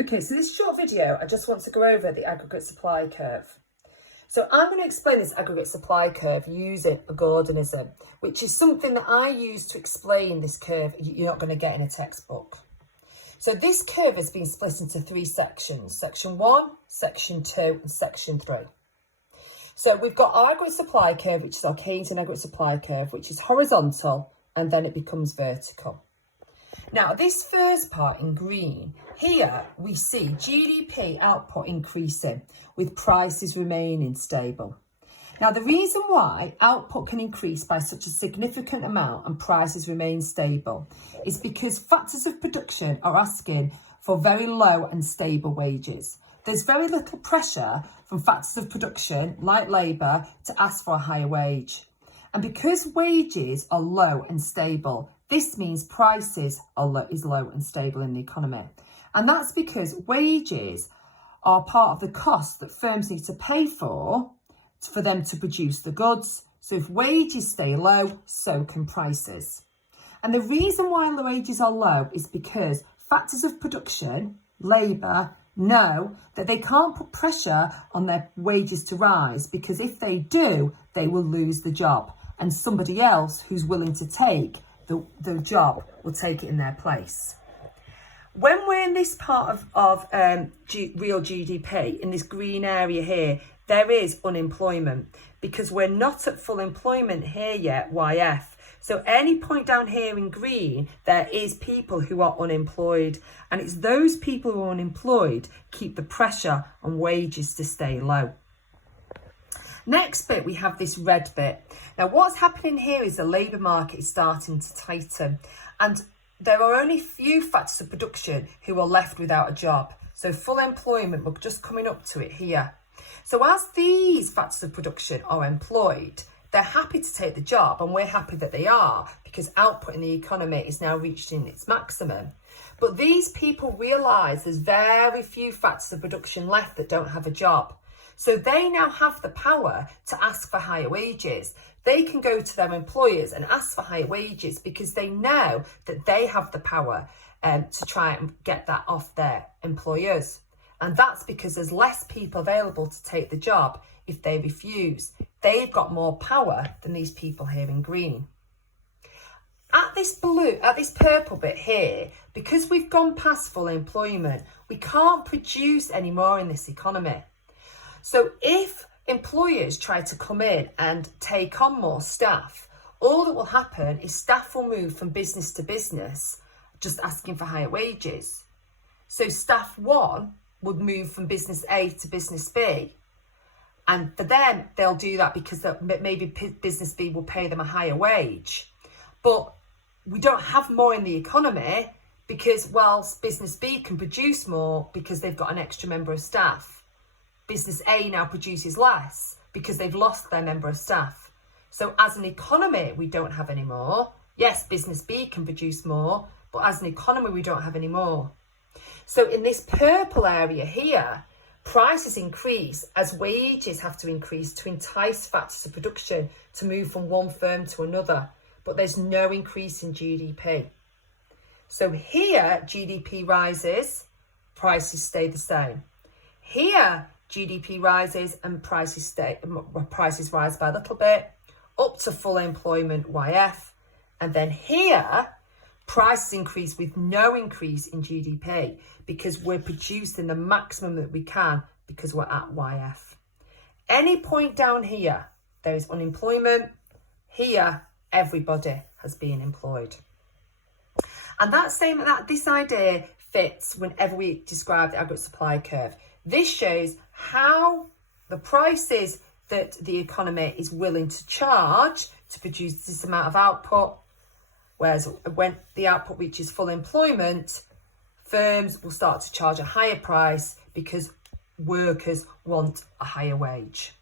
Okay, so this short video, I just want to go over the aggregate supply curve. So I'm going to explain this aggregate supply curve using a Gordonism, which is something that I use to explain this curve you're not going to get in a textbook. So this curve has been split into three sections, section 1, section 2 and section 3. So we've got our aggregate supply curve, which is our Keynes aggregate supply curve, which is horizontal and then it becomes vertical. Now, this first part in green, here we see GDP output increasing with prices remaining stable. Now, the reason why output can increase by such a significant amount and prices remain stable is because factors of production are asking for very low and stable wages. There's very little pressure from factors of production, like labour, to ask for a higher wage. And because wages are low and stable, this means prices are low and stable in the economy. And that's because wages are part of the cost that firms need to pay for them to produce the goods. So if wages stay low, so can prices. And the reason why the wages are low is because factors of production, labour, know that they can't put pressure on their wages to rise, because if they do, they will lose the job. And somebody else who's willing to take the job will take it in their place. When we're in this part of real GDP, in this green area here, there is unemployment because we're not at full employment here yet, YF. So any point down here in green, there is people who are unemployed, and it's those people who are unemployed keep the pressure on wages to stay low. Next bit, we have this red bit. Now, what's happening here is the labour market is starting to tighten, and there are only few factors of production who are left without a job. So full employment, we're just coming up to it here. So as these factors of production are employed, they're happy to take the job, and we're happy that they are, because output in the economy is now reached in its maximum. But these people realise there's very few factors of production left that don't have a job. So they now have the power to ask for higher wages. They can go to their employers and ask for higher wages because they know that they have the power to try and get that off their employers. And that's because there's less people available to take the job if they refuse. They've got more power than these people here in green. At this purple bit here, because we've gone past full employment, we can't produce any more in this economy. So if employers try to come in and take on more staff, all that will happen is staff will move from business to business, just asking for higher wages. So staff one would move from business A to business B. And for them, they'll do that because maybe business B will pay them a higher wage. But we don't have more in the economy because whilst business B can produce more because they've got an extra member of staff, business A now produces less because they've lost their member of staff. So as an economy, we don't have any more. Yes, business B can produce more, but as an economy, we don't have any more. So in this purple area here, prices increase as wages have to increase to entice factors of production to move from one firm to another, but there's no increase in GDP. So here, GDP rises, prices stay the same. Here, GDP rises and prices rise by a little bit, up to full employment, YF. And then here, prices increase with no increase in GDP because we're producing the maximum that we can because we're at YF. Any point down here, there is unemployment. Here, everybody has been employed. And this idea fits whenever we describe the aggregate supply curve. This shows how the prices that the economy is willing to charge to produce this amount of output, whereas when the output reaches full employment, firms will start to charge a higher price because workers want a higher wage.